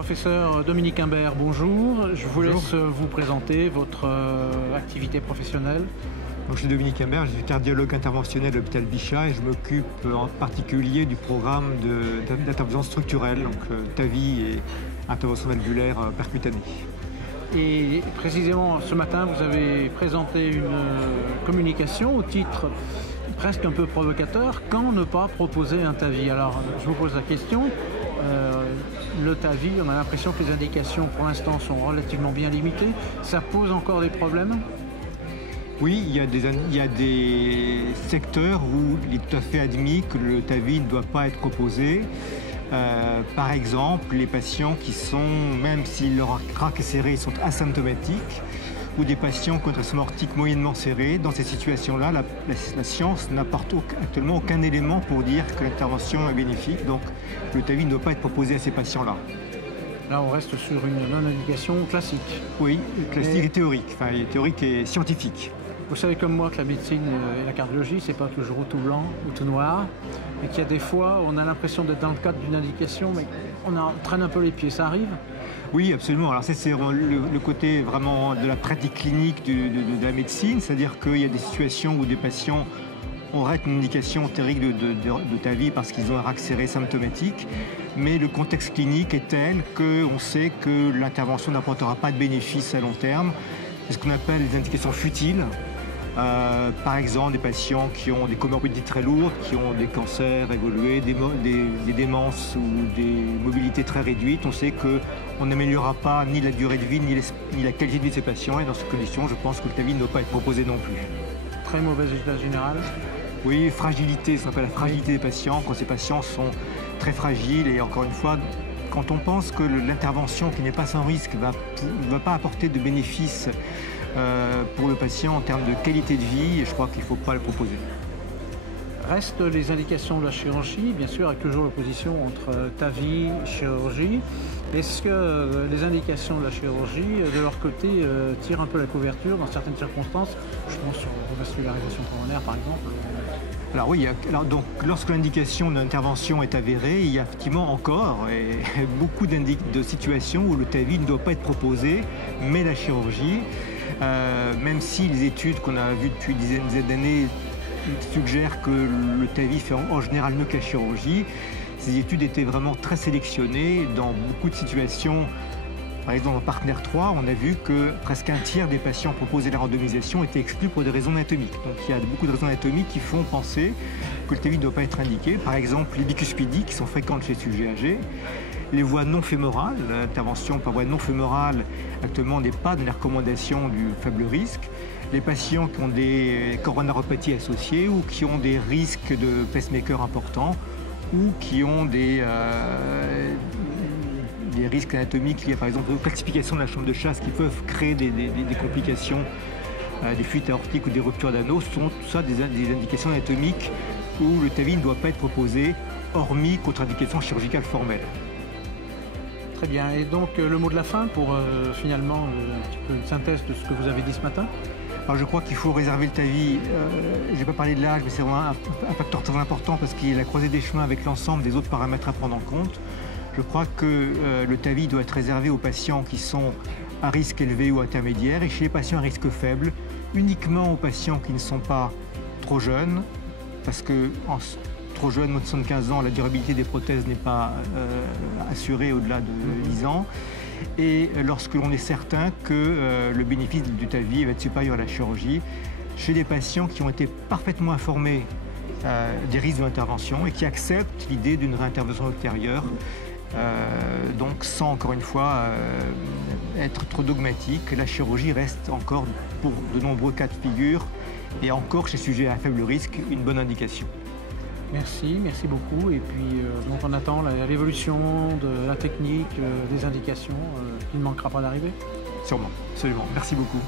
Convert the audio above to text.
Professeur Dominique Imbert, bonjour. Je vous laisse vous présenter votre activité professionnelle. Donc, je suis Dominique Imbert, je suis cardiologue interventionnel à l'hôpital Bichat et je m'occupe en particulier du programme d'intervention structurelle, donc TAVI et intervention valvulaire percutanée. Et précisément ce matin, vous avez présenté une communication au titre presque un peu provocateur, quand ne pas proposer un TAVI? Alors je vous pose la question, le TAVI, on a l'impression que les indications pour l'instant sont relativement bien limitées, ça pose encore des problèmes? Oui, il y a des secteurs où il est tout à fait admis que le TAVI ne doit pas être proposé. Par exemple, les patients qui sont, même si leur craque est serré, sont asymptomatiques, ou des patients contre aortique moyennement serré. Dans ces situations-là, la science n'apporte actuellement aucun élément pour dire que l'intervention est bénéfique, donc le TAVI ne doit pas être proposé à ces patients-là. Là, on reste sur une non-indication classique. Oui, classique et théorique, enfin théorique et scientifique. Vous savez comme moi que la médecine et la cardiologie, c'est pas toujours tout blanc ou tout noir, et qu'il y a des fois, on a l'impression d'être dans le cadre d'une indication, mais on traîne un peu les pieds, ça arrive? Oui, absolument. Alors ça, c'est le côté vraiment de la pratique clinique de la médecine, c'est-à-dire qu'il y a des situations où des patients auraient une indication théorique de TAVI parce qu'ils ont un craque serré symptomatique, mais le contexte clinique est tel qu'on sait que l'intervention n'apportera pas de bénéfice à long terme. C'est ce qu'on appelle les indications futiles. Par exemple, des patients qui ont des comorbidités très lourdes, qui ont des cancers évolués, des démences ou des mobilités très réduites. On sait qu'on n'améliorera pas ni la durée de vie, ni la qualité de vie de ces patients. Et dans ces conditions, je pense que le TAVI ne doit pas être proposé non plus. Très mauvais résultat général. Oui, fragilité, ça s'appelle la fragilité des patients, quand ces patients sont très fragiles. Et encore une fois, quand on pense que l'intervention qui n'est pas sans risque ne va pas apporter de bénéfices pour le patient en termes de qualité de vie, je crois qu'il ne faut pas le proposer. Restent les indications de la chirurgie, bien sûr, avec toujours l'opposition entre TAVI et chirurgie. Est-ce que les indications de la chirurgie, de leur côté, tirent un peu la couverture dans certaines circonstances? Je pense sur la revascularisation pulmonaire, par exemple. Alors oui, donc, lorsque l'indication d'intervention est avérée, il y a effectivement encore beaucoup de situations où le TAVI ne doit pas être proposé, mais la chirurgie, même si les études qu'on a vues depuis une dizaine d'années suggèrent que le TAVI fait en général mieux que la chirurgie, ces études étaient vraiment très sélectionnées dans beaucoup de situations. Par exemple, en Partner 3, on a vu que presque un tiers des patients proposés à la randomisation étaient exclus pour des raisons anatomiques. Donc il y a beaucoup de raisons anatomiques qui font penser que le TAVI ne doit pas être indiqué. Par exemple, les bicuspidies qui sont fréquentes chez les sujets âgés, les voies non fémorales, l'intervention par voie non fémorale actuellement n'est pas dans les recommandations du faible risque. Les patients qui ont des coronaropathies associées ou qui ont des risques de pacemaker importants ou qui ont des risques anatomiques liés par exemple aux calcifications de la chambre de chasse qui peuvent créer des complications, des fuites aortiques ou des ruptures d'anneaux, ce sont tout ça des indications anatomiques où le TAVI ne doit pas être proposé, hormis contre-indication chirurgicale formelle. Très bien. Et donc le mot de la fin pour finalement un petit peu une synthèse de ce que vous avez dit ce matin? Alors je crois qu'il faut réserver le TAVI, je n'ai pas parlé de l'âge, mais c'est vraiment un facteur très important parce qu'il y a la croisée des chemins avec l'ensemble des autres paramètres à prendre en compte. Je crois que le TAVI doit être réservé aux patients qui sont à risque élevé ou intermédiaire et chez les patients à risque faible, uniquement aux patients qui ne sont pas trop jeunes, parce que trop jeune, moins de 75 ans, la durabilité des prothèses n'est pas assurée au-delà de 10 ans. Et lorsque l'on est certain que le bénéfice du TAVI va être supérieur à la chirurgie, chez des patients qui ont été parfaitement informés des risques de l'intervention et qui acceptent l'idée d'une réintervention ultérieure, donc sans encore une fois être trop dogmatique, la chirurgie reste encore pour de nombreux cas de figure et encore chez sujets à faible risque une bonne indication. Merci beaucoup. Et puis donc on attend l'évolution de la technique, des indications qui ne manquera pas d'arriver. Sûrement, absolument. Merci beaucoup.